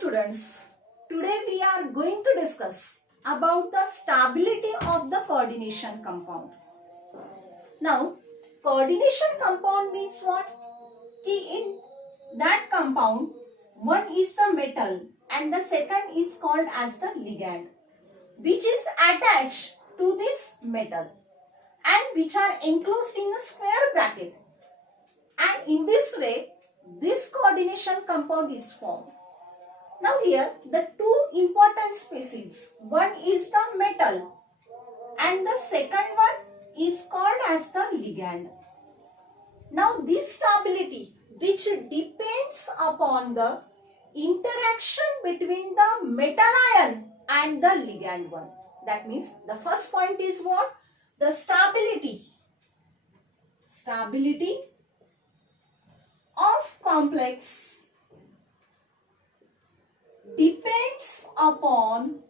students, today we are going to discuss about the stability of the coordination compound. Now, coordination compound means what? In that compound, one is the metal and the second is called as the ligand, which is attached to this metal and which are enclosed in a square bracket. And in this way, this coordination compound is formed. Now here the two important species, one is the metal and the second one is called as the ligand. Now this stability which depends upon the interaction between the metal ion and the ligand one. That means the first point is what? The stability of complex depends upon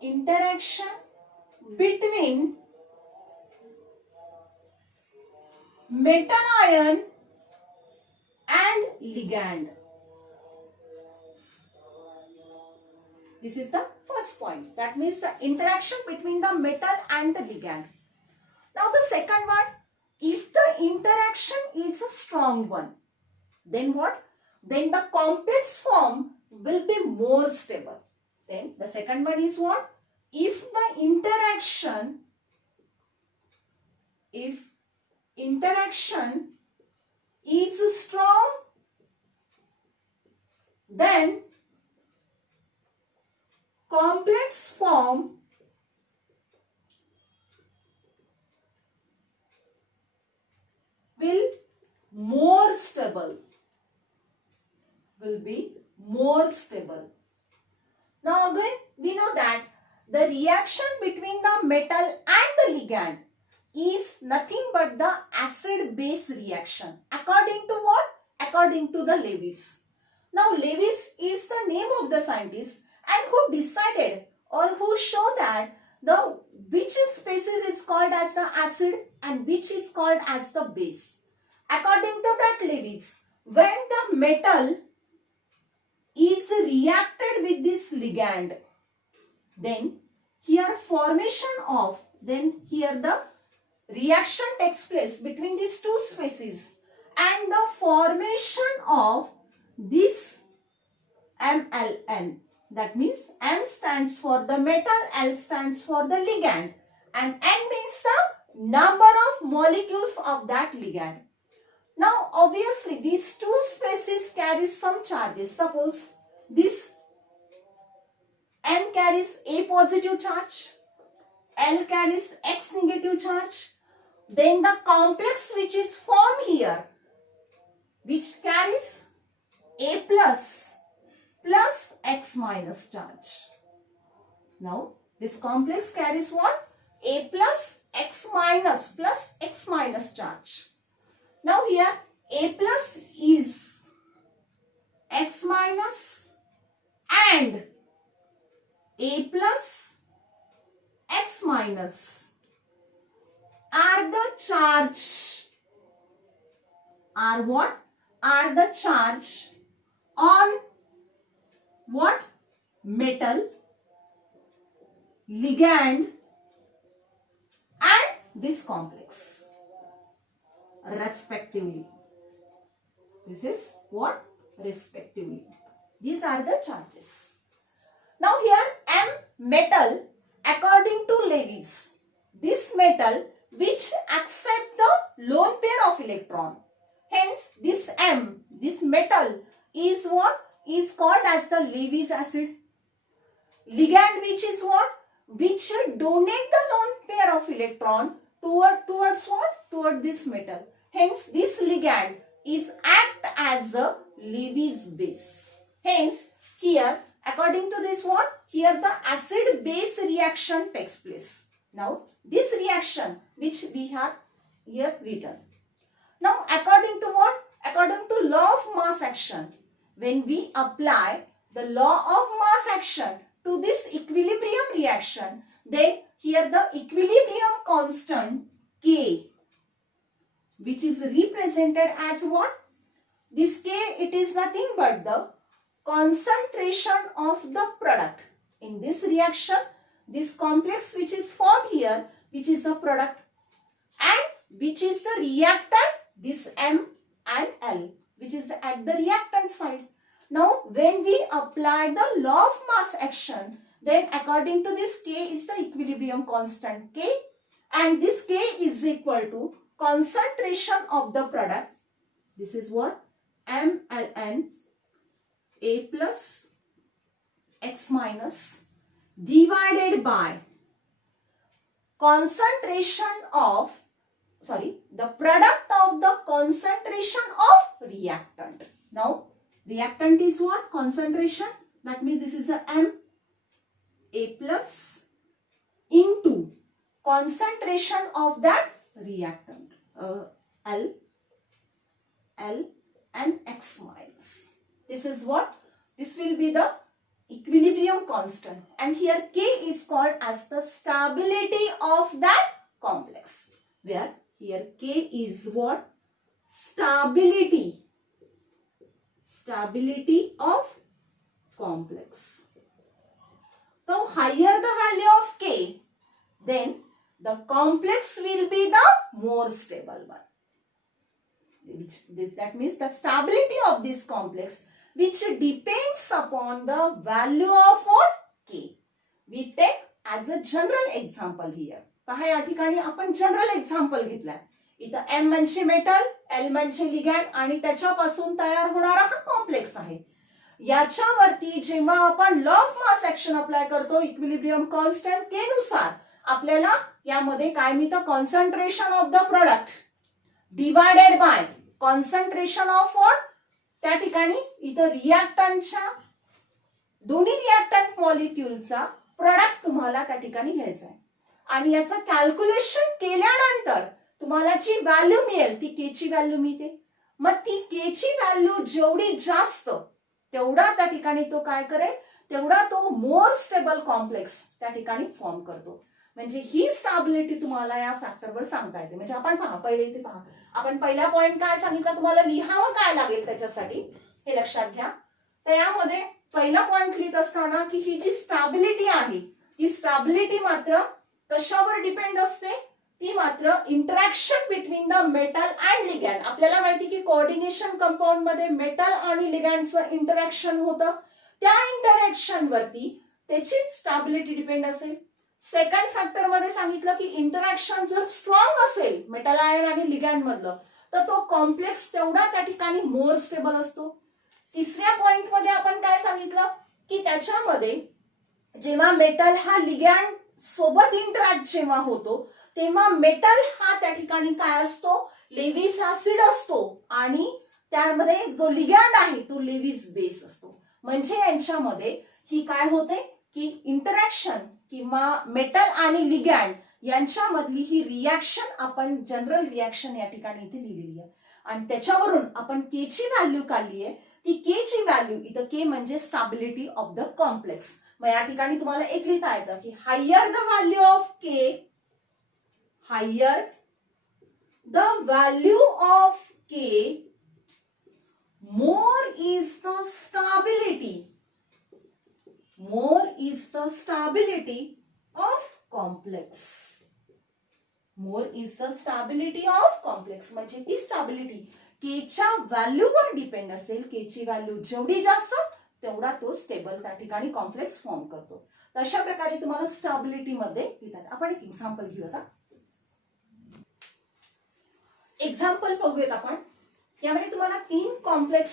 interaction between metal ion and ligand. This is the first point. That means the interaction between the metal and the ligand. Now the second one, if the interaction is a strong one, then what? Then the complex form will be more stable. Then the second one is what? If the interaction is strong, then complex form will be more stable. Now again we know that the reaction between the metal and the ligand is nothing but the acid-base reaction. According to what? According to the Lewis. Now Lewis is the name of the scientist and who decided or who showed that which species is called as the acid and which is called as the base. According to that Lewis, when the metal is reacted with this ligand, then here the reaction takes place between these two species and the formation of this MLN. That means M stands for the metal, L stands for the ligand, and N means the number of molecules of that ligand. Now obviously these two species carry some charges. Suppose this M carries A positive charge, L carries X negative charge. Then the complex which is formed here, which carries A plus X minus charge. Now this complex carries what? A plus X minus charge. Now here A plus is X minus and A plus X minus are the charge on what? Metal, ligand and this complex respectively. This is what? Respectively. These are the charges. Now here M metal, according to Lewis, this metal which accept the lone pair of electron. Hence this M, this metal is what? Is called as the Lewis acid. Ligand which is what? Which donate the lone pair of electron towards what? Toward this metal. Hence this ligand is act as a Lewis base. Hence here according to this what? Here the acid base reaction takes place. Now this reaction which we have here written. Now according to what? According to law of mass action, when we apply the law of mass action to this equilibrium reaction, then here the equilibrium constant K, which is represented as what? This K, it is nothing but the concentration of the product. In this reaction, this complex which is formed here, which is a product, and which is the reactant, this M and L, which is at the reactant side. Now, when we apply the law of mass action, then according to this K is the equilibrium constant K, and this K is equal to concentration of the product. This is what? MLN A plus X minus divided by concentration of, the product of the concentration of reactant. Now, reactant is what? Concentration. That means this is a M A plus into concentration of that reactant, L and X minus. This is what? This will be the equilibrium constant, and here K is called as the stability of that complex, where here K is what? Stability of complex. Now, higher the value of K, then the complex will be the more stable one. That means the stability of this complex, which depends upon the value of what? K. We take as a general example here. पहा या ठिकाणी आपण general example घेतलाय. इथं M म्हणजे metal, L म्हणजे ligand आणि त्याच्यापासून तयार होणारा हा कॉम्प्लेक्स आहे. याच्यावरती जेव्हा आपण law of mass action apply करतो इक्विलिब्रियम कॉन्स्टंट K नुसार, आपल्याला यामध्ये काय मिळतं? Concentration of the product divided by concentration of what? त्या ठिकाणी इथं रिएक्टंटच्या दोन्ही रिएक्टंट मॉलिक्युलचा प्रोडक्ट तुम्हाला त्या ठिकाणी घ्यायचा आहे, आणि याचं कॅल्क्युलेशन केल्यानंतर तुम्हाला जी व्हॅल्यू मिळेल ती के ची व्हॅल्यू मिळते. मग ती के ची व्हॅल्यू जेवढी जास्त तेवढा त्या ठिकाणी तो काय करेल? तेवढा तो मोर स्टेबल कॉम्प्लेक्स त्या ठिकाणी फॉर्म करतो. म्हणजे ही स्टॅबिलिटी तुम्हाला या फॅक्टरवर सांगता येते. म्हणजे आपण पहा, पहिले इथे पहा, आपण पहिला पॉइंट काय सांगितलं तुम्हाला, लिहावं काय लागेल त्याच्यासाठी हे लक्षात घ्या. तर यामध्ये पहिला पॉइंट लिहित असताना की ही जी स्टॅबिलिटी आहे ती स्टॅबिलिटी मात्र कशावर डिपेंड असते? ती मात्र interaction between the metal and ligand. आपल्याला माहिती की कोऑर्डिनेशन कंपाऊंड मध्ये मेटल आणि लिगॅंडचं इंटरॅक्शन होतं, त्या इंटरॅक्शन वरती त्याची स्टॅबिलिटी डिपेंड असेल. सेकंड फॅक्टर मध्ये सांगितलं की इंटरॅक्शन जर स्ट्रॉंग असेल मेटल आयन आणि लिगॅंड मधलं, तर तो कॉम्प्लेक्स तेवढा त्या ठिकाणी मोर स्टेबल असतो. तिसऱ्या पॉइंट मध्ये आपण काय सांगितलं की त्याच्यामध्ये जेव्हा मेटल हा लिगॅंड सोबत इंटरॅक्ट जेव्हा होतो, तेव्हा मेटल हा त्या ठिकाणी काय असतो? लेविस ऍसिड असतो, आणि त्यामध्ये जो लिगॅंड आहे तो लेविस बेस असतो. म्हणजे यांच्यामध्ये ही काय होते की इंटरॅक्शन किंवा मेटल आणि लिगॅंड यांच्यामधली ही रिॲक्शन आपण जनरल रिॲक्शन या ठिकाणी इथे लिहिलेली आहे, आणि त्याच्यावरून आपण के ची व्हॅल्यू काढली आहे. ती के ची व्हॅल्यू इथं के म्हणजे स्टॅबिलिटी ऑफ द कॉम्प्लेक्स. मग या ठिकाणी तुम्हाला एक लिहिता येतं की higher the value of k, higher the value of k, more is the stability, more is the stability of complex, more is the stability of complex. म्हणजे ती स्टॅबिलिटी के च्या व्हॅल्यूवर डिपेंड असेल. के ची व्हॅल्यू जेवढी जास्त तेवढा तो स्टेबल त्या ठिकाणी कॉम्प्लेक्स फॉर्म करतो. तर अशा प्रकारे तुम्हाला स्टॅबिलिटी मध्ये लिहितात. आपण एक एक्झाम्पल घेऊ आता. एक्झाम्पल बघूयात आपण. यामध्ये तुम्हाला 3 कॉम्प्लेक्स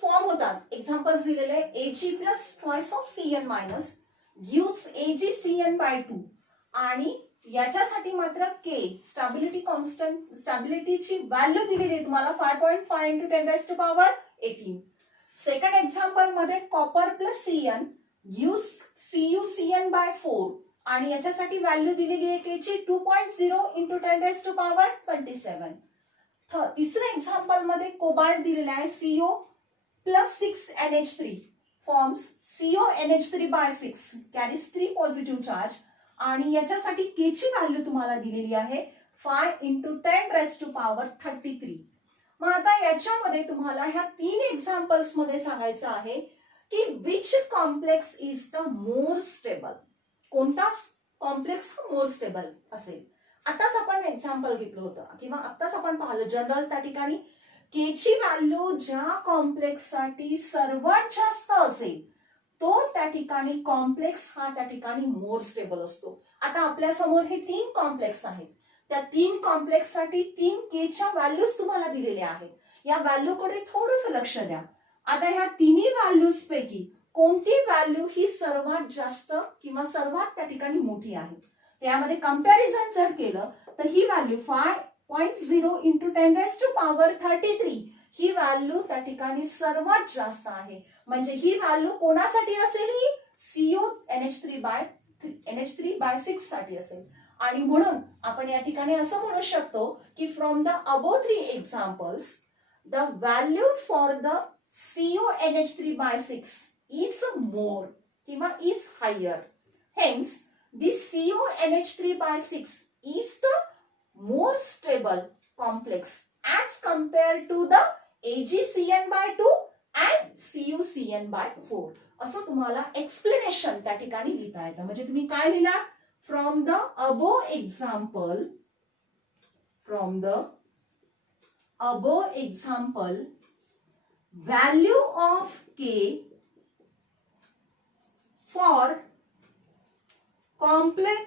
फॉर्म होतात. एक्झाम्पल्स दिलेले आहे. Ag plus twice of Cn minus gives AgCn/2, आणि याच्यासाठी मात्र K स्टॅबिलिटी कॉन्स्टंट, स्टॅबिलिटीची व्हॅल्यू दिलेली आहे तुम्हाला 5.5 × 10⁻18. सेकंड एक्झाम्पल मध्ये copper plus Cn gives CuCn/4, आणि याच्यासाठी व्हॅल्यू दिलेली आहे K ची 2.0 × 10⁻27. तिसऱ्या एक्झाम्पल मध्ये कोबाल्ट दिलेला आहे. CO plus 6NH3 forms CONH3/6 carries 3 positive charge, आणि याच्यासाठी के ची व्हॅल्यू तुम्हाला दिलेली आहे 5 × 10⁻33. मग आता याच्यामध्ये तुम्हाला ह्या 3 एक्झाम्पल्स मध्ये सांगायचं आहे की which complex is the more stable, कोणता कॉम्प्लेक्स मोर स्टेबल असेल. आताच आपण एक्झाम्पल घेतलं होतं किंवा आताच आपण पाहिलं जनरल त्या ठिकाणी के ची व्हॅल्यू ज्या कॉम्प्लेक्स साठी सर्वात जास्त असेल तो त्या ठिकाणी कॉम्प्लेक्स हा त्या ठिकाणी मोर स्टेबल असतो. आता आपल्या समोर हे 3 कॉम्प्लेक्स आहेत, त्या 3 कॉम्प्लेक्स साठी 3 के च्या व्हॅल्यूज तुम्हाला दिलेल्या आहेत. या व्हॅल्यू कडे थोडंसं लक्ष द्या. आता ह्या तिन्ही व्हॅल्यूज पैकी कोणती व्हॅल्यू ही सर्वात जास्त किंवा सर्वात त्या ठिकाणी मोठी आहे. त्यामध्ये कंपॅरिझन जर केलं तर ही व्हॅल्यू 5.0 × 10⁻33 ही व्हॅल्यू त्या ठिकाणी सर्वात जास्त आहे. म्हणजे ही व्हॅल्यू कोणासाठी असेल, ही NH3/6 साठी असेल. आणि म्हणून आपण या ठिकाणी असं म्हणू शकतो की from the above 3 examples the value for the CONH3/6 is more किंवा is higher. Hence, this CONH3/6 is the more stable complex as compared to the AgCN/2 and CuCN/4. असं तुम्हाला एक्सप्लेनेशन त्या ठिकाणी लिहिता येतं. म्हणजे तुम्ही काय लिहिणार, from the above example value of K for complex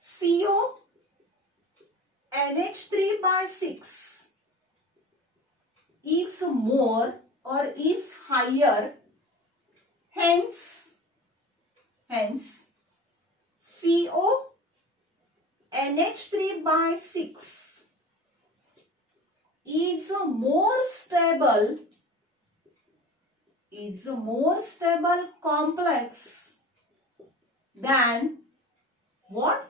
CONH3/6 is more or is higher. Hence CONH3/6 is a more stable complex than what?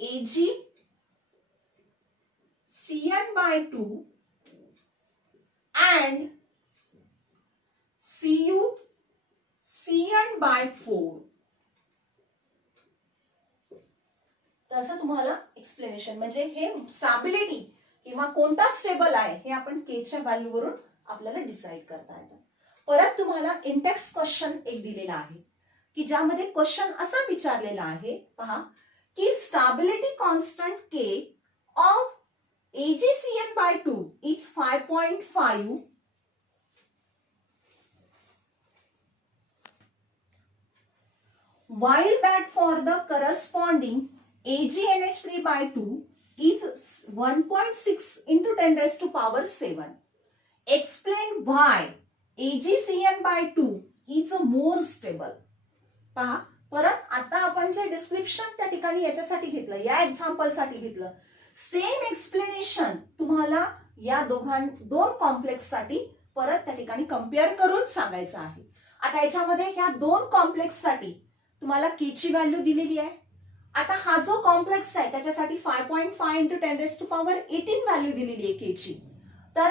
AgCN/2 and CuCN/4. तसं तुम्हाला एक्सप्लेनेशन म्हणजे हे स्टॅबिलिटी किंवा कोणता स्टेबल आहे हे आपण के च्या व्हॅल्यू वरून आपल्याला डिसाइड करता येतं. परत तुम्हाला इंडेक्स क्वेश्चन एक दिलेला आहे की ज्यामध्ये क्वेश्चन असा विचारलेला आहे, पहा की stability constant K of AgCN/2 is 5.5 while that for the corresponding AgNH3/2 is 1.6 × 10⁻7. Explain why AgCN/2 is a more stable. पहा परत आता आपण जे डिस्क्रिप्शन त्या ठिकाणी याच्यासाठी घेतलं, या एक्झाम्पल साठी घेतलं, सेम एक्सप्लेनेशन तुम्हाला या दोन कॉम्प्लेक्स साठी परत त्या ठिकाणी कंपेअर करून सांगायचं आहे. आता याच्यामध्ये ह्या 2 कॉम्प्लेक्स साठी तुम्हाला के ची व्हॅल्यू दिलेली आहे. आता हा जो कॉम्प्लेक्स आहे त्याच्यासाठी 5.5 × 10⁻18 व्हॅल्यू दिलेली आहे के ची. तर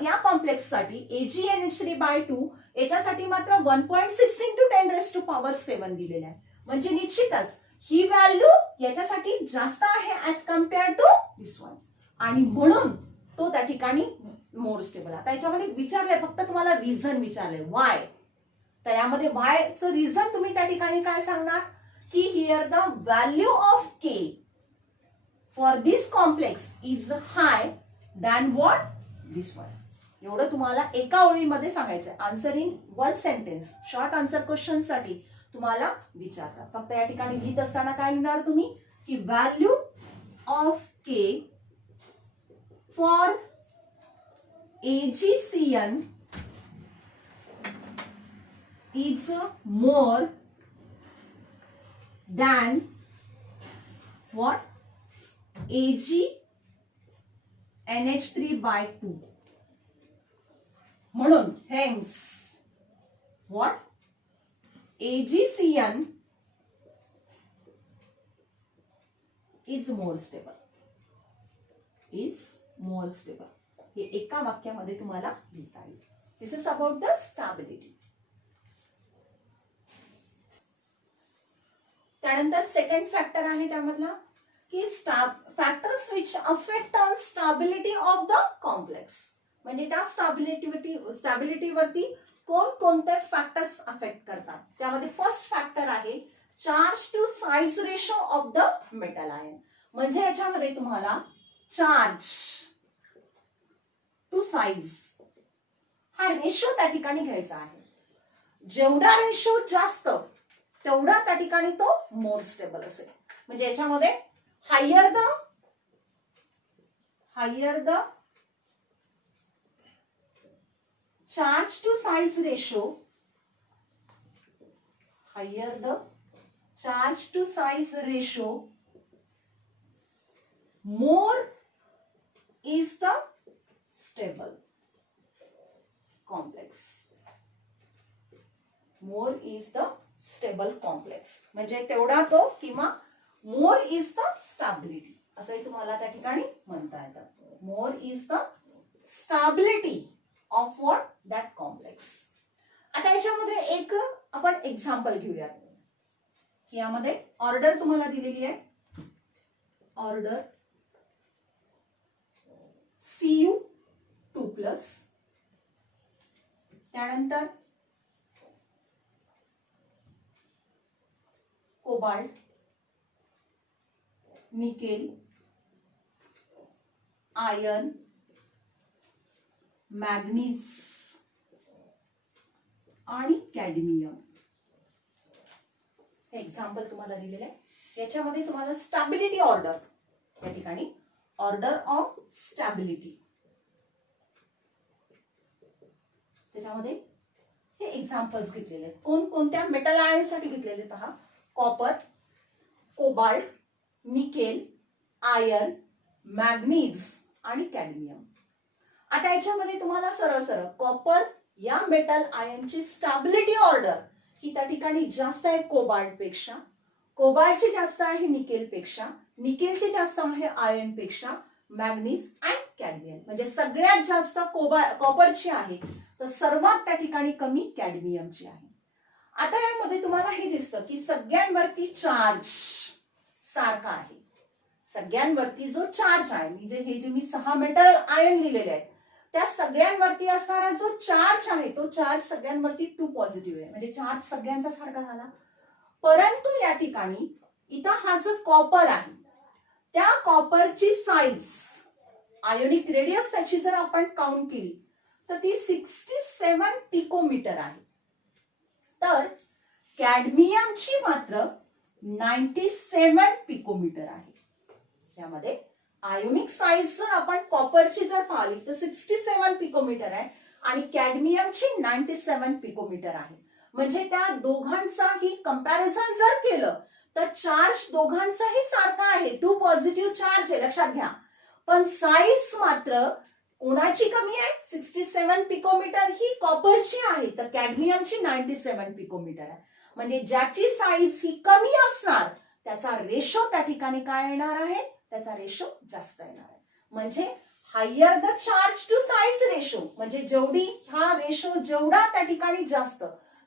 या कॉम्प्लेक्स साठी AgNH3/2 याच्यासाठी मात्र 1.6 × 10⁻7 दिलेला आहे. म्हणजे निश्चितच ही व्हॅल्यू याच्यासाठी जास्त आहे as compare to this one, आणि म्हणून तो त्या ठिकाणी मोर स्टेबल. आता याच्यामध्ये विचारलंय, फक्त तुम्हाला रिझन विचारलंय वाय. तर यामध्ये वायचं रिझन तुम्ही त्या ठिकाणी काय सांगणार की here the value of K for this complex is hi than what this one. एवढं तुम्हाला एका ओळीमध्ये सांगायचंय. Answer in 1 sentence short answer question साठी तुम्हाला विचारतात. फक्त या ठिकाणी लिहित असताना काय लिहिणार तुम्ही की value of K for AgCN is more than what? AgNH3/2. म्हणून hence what? AgCN is more stable. हे एका वाक्यामध्ये तुम्हाला लिहिता येईल. This is about the stability. त्यानंतर सेकंड फॅक्टर आहे त्यामधला की factors which affect on stability of the complex. म्हणजे त्या स्टॅबिलिटीवरती कोणकोणते फॅक्टर्स अफेक्ट करतात. त्यामध्ये फर्स्ट फॅक्टर आहे charge to size ratio of the metal ion. म्हणजे याच्यामध्ये तुम्हाला चार्ज टू साइज हा रेशो त्या ठिकाणी घ्यायचा आहे. जेवढा रेशो जास्त तेवढा त्या ठिकाणी तो मोर स्टेबल असेल. म्हणजे याच्यामध्ये higher the charge to size ratio, higher the charge to size ratio, more is the stable complex. More is the stable complex. म्हणजे तेवढा तो किंवा more is the stability असंही तुम्हाला त्या ठिकाणी म्हणता येतं. More is the stability of what that complex. आता याच्यामध्ये एक आपण एक्झाम्पल घेऊया की यामध्ये ऑर्डर तुम्हाला दिलेली आहे. ऑर्डर Cu2+, त्यानंतर कोबाल्ट, निकेल, आयर्न, मॅग्नीज आणि कॅडमियम. हे एक्झाम्पल तुम्हाला दिलेलं आहे. याच्यामध्ये तुम्हाला स्टॅबिलिटी ऑर्डर या ठिकाणी ऑर्डर ऑफ स्टॅबिलिटी त्याच्यामध्ये हे एक्झाम्पल्स घेतलेले आहेत. कोणकोणत्या मेटल आयन्ससाठी घेतलेले आहेत पहा. Copper, cobalt, nickel, iron, manganese आणि कॅडमियम. आता याच्यामध्ये तुम्हाला सरळ सरळ कॉपर या मेटल आयनची स्टॅबिलिटी ऑर्डर ही त्या ठिकाणी जास्त आहे कोबाल्ट पेक्षा, कोबाल्टची जास्त आहे निकेल पेक्षा, निकेलची जास्त आहे आयर्न पेक्षा, मॅग्नीज आणि कॅडमियम. म्हणजे सगळ्यात जास्त कॉपरची आहे तर सर्वात त्या ठिकाणी कमी कॅडमियमची आहे. आता यामध्ये तुम्हाला हे दिसतं की सगळ्यांवरती चार्ज सारखा आहे. सगळ्यांवरती जो चार्ज आहे म्हणजे हे जे मी 6 मेटल आयन लिहिलेले आहेत त्या सगळ्यांवरती असणारा जो चार्ज आहे तो चार्ज सगळ्यांवरती 2 पॉझिटिव्ह आहे. म्हणजे चार्ज सगळ्यांचा सारखा झाला. परंतु या ठिकाणी इथं हा जो कॉपर आहे त्या कॉपरची साईज आयोनिक रेडियस त्याची जर आपण काउंट केली तर ती 67 पिकोमीटर आहे. तर कॅडमियमची मात्र 97 पिकोमीटर आहे. यामध्ये आयोनिक साईज जर आपण कॉपरची जर पाहिली तर 67 पिकोमीटर आहे आणि कॅडमियमची 97 पिकोमीटर आहे. म्हणजे त्या दोघांचाही कंपॅरिझन जर केलं तर चार्ज दोघांचाही सारखा आहे. 2 पॉझिटिव्ह चार्ज आहे लक्षात घ्या. पण साईज मात्र कोणाची कमी आहे. 67 पिकोमीटर ही कॉपरची आहे तर कॅडमियमची 97 पिकोमीटर आहे. म्हणजे ज्याची साईज ही कमी असणार त्याचा रेशो त्या ठिकाणी काय येणार आहे. त्याचा रेशो जास्त येणार आहे. म्हणजे higher the charge to size ratio म्हणजे जेवढी हा रेशो जेवढा त्या ठिकाणी जास्त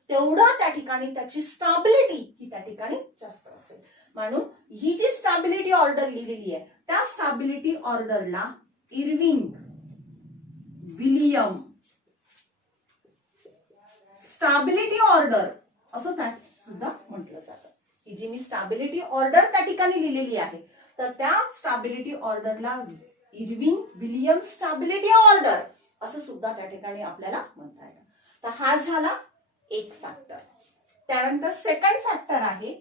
तेवढा त्या ठिकाणी त्याची स्टॅबिलिटी ही त्या ठिकाणी जास्त असेल. म्हणून ही जी स्टॅबिलिटी ऑर्डर लिहिलेली आहे त्या स्टॅबिलिटी ऑर्डरला इर्विंग विलियम स्टॅबिलिटी ऑर्डर असं त्यात सुद्धा म्हटलं जातं. ही जी मी स्टॅबिलिटी ऑर्डर त्या ठिकाणी लिहिलेली आहे तर त्या स्टॅबिलिटी ऑर्डरला इर्विंग विलियम स्टॅबिलिटी ऑर्डर असं सुद्धा त्या ठिकाणी आपल्याला म्हणता येतं. तर हा झाला एक फॅक्टर. त्यानंतर सेकंड फॅक्टर आहे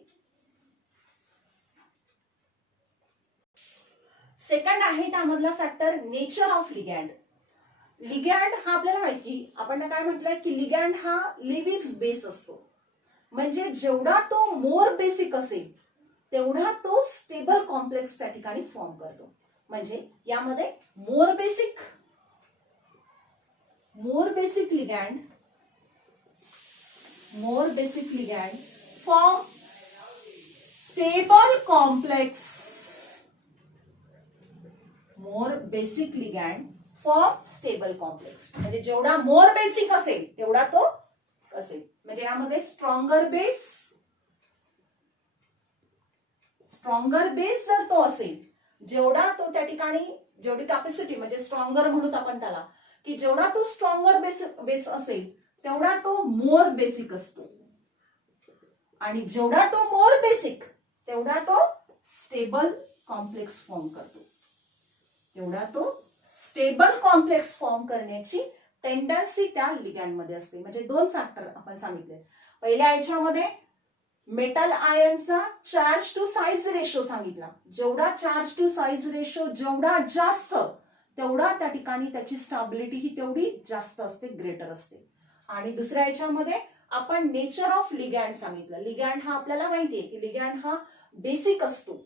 त्यामधला factor nature of ligand. Ligand हा आपल्याला माहिती आपण काय म्हटलंय की लिगॅंड हा लिव्हिंग बेस असतो. म्हणजे जेवढा तो मोर बेसिक असेल तेवढा तो स्टेबल कॉम्प्लेक्स त्या ठिकाणी फॉर्म करतो. म्हणजे यामध्ये मोर basic ligand form stable complex. मोर basic ligand form stable complex म्हणजे जेवढा मोर बेसिक असेल तेवढा तो असेल. म्हणजे यामध्ये स्ट्रॉंगर बेस स्ट्रॉंगर बेस जर तो असेल, जेवढा तो त्या ठिकाणी जेवढी कॅपॅसिटी म्हणजे स्ट्रॉंगर म्हणूत आपण त्याला, की जेवढा तो स्ट्रॉंगर बेस असेल तेवढा तो मोर बेसिक असतो, आणि जेवढा तो मोर बेसिक तेवढा तो स्टेबल कॉम्प्लेक्स फॉर्म करतो, तेवढा तो स्टेबल कॉम्प्लेक्स फॉर्म करण्याची टेंडन्सी त्या लिगँडमध्ये असते. म्हणजे दोन फॅक्टर आपण सांगितले. पहिल्या याच्यामध्ये मेटल आयनचा चार्ज टू साइज रेशो सांगितला, जेवढा चार्ज टू साइज रेशो जेवढा जास्त तेवढा त्या ठिकाणी त्याची स्टॅबिलिटी ही तेवढी जास्त असते, ग्रेटर असते. आणि दुसऱ्या याच्यामध्ये आपण नेचर ऑफ लिगँड सांगितलं. लिगँड हा आपल्याला माहितीये की लिगँड हा बेसिक असतो,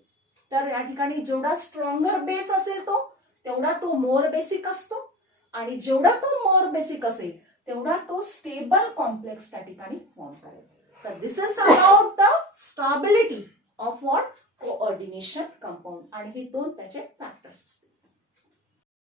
तर या ठिकाणी जेवढा स्ट्रॉंगर बेस असेल तो तेवढा तो मोर बेसिक असतो, आणि जेवढा तो मोर बेसिक असेल तेवढा तो स्टेबल कॉम्प्लेक्स त्या ठिकाणी फॉर्म करेल. तर this is about the stability of what coordination compound, आणि हे दोन त्याचे फॅक्टर्स.